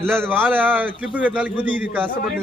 இல்ல அது வாழை கிளிப்பு கட்டினால குதிக்குது கஷ்டப்பட்டு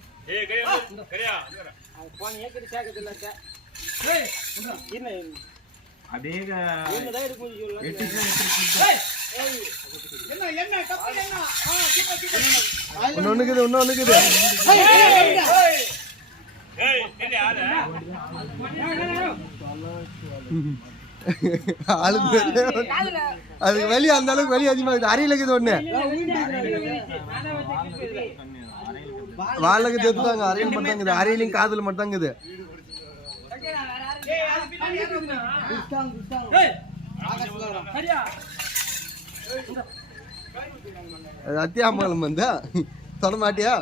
அந்த தேவை ப- இன்னும் மற்ற கந்தாலும் இஷ்டம் இஷ்டம் அந்த அதுக்கு அளவுக்கு வெளி அதிகமாக இருக்குது. ஒன்று வாழ்க்கு தேத்துட்டாங்க அரியல் மட்டும் இருக்குது அரியலையும் காதல் மட்டும் இருக்குது அது அத்தியாமங்கலம் வந்தா. தொட மாட்டியா?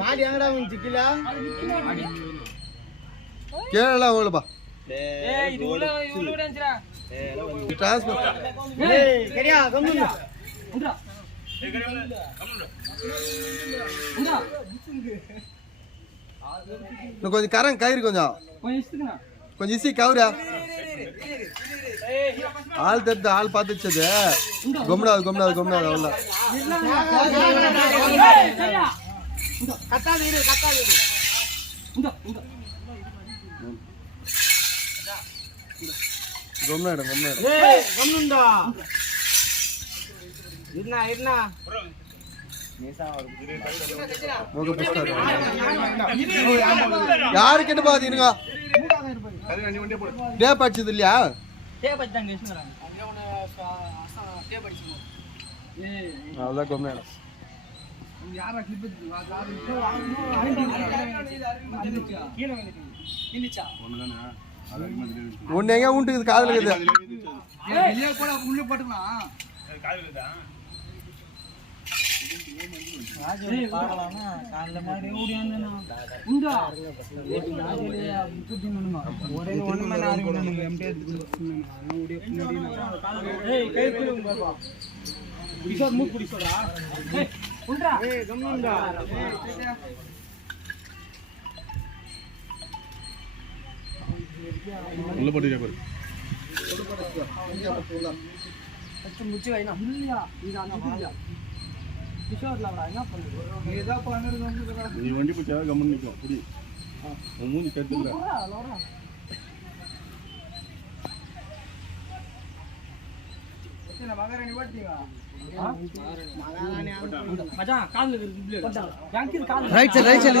மாடி எங்கடா உன் சிக்கில கேரளா ஓடுப்பா. டிரான்ஸ்போர்ட் ஏய் கரியா கம்முனு இன்னும் கொஞ்சம் கரன் கயிறு கொஞ்சம். கொஞ்சம் இசி கவுரா. ஆள் தட்டு ஆள் பார்த்துச்சது. வச்சது கொம்னாது கொம்னாது அவ்வளோ கத்தாது இரு கத்தாது இரு கொம்னாடு கொம்னாடு ஏய் கம்முண்டா இருனா இருனா முக புஸ்தகம் யாரு கிட்ட பாத்தீங்க டே படிச்சது இல்லையா அவ்வளோதான் கொம்னாடு ஒன்னு எங்க உண்டுக்குது காதல் இருக்குது ஏய் கம்முண்டா முச்சு வைனா. இல்லையா? இது அந்த நீ வண்டி போச்சா கம்மன் நிற்கும் புடி உன் மூஞ்சி ஓட்டிங்க ரைட் சைடு ரைட் சைடு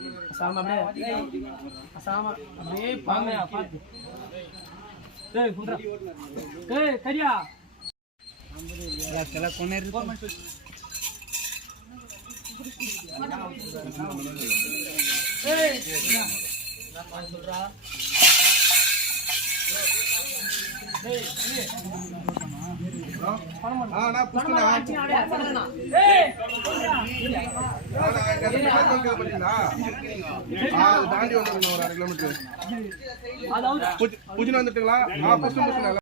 வச்சு டிஸ்கவர் மேலே இருந்தம்மா ஆ நான் புஷ்டனா கிலோமீட்டர் பண்ணீங்களா ஆ அது தாண்டி வந்துருங்க ஒரு அரை கிலோமீட்டர் அதாவது பூஜை பூஜை வந்துட்டுங்களா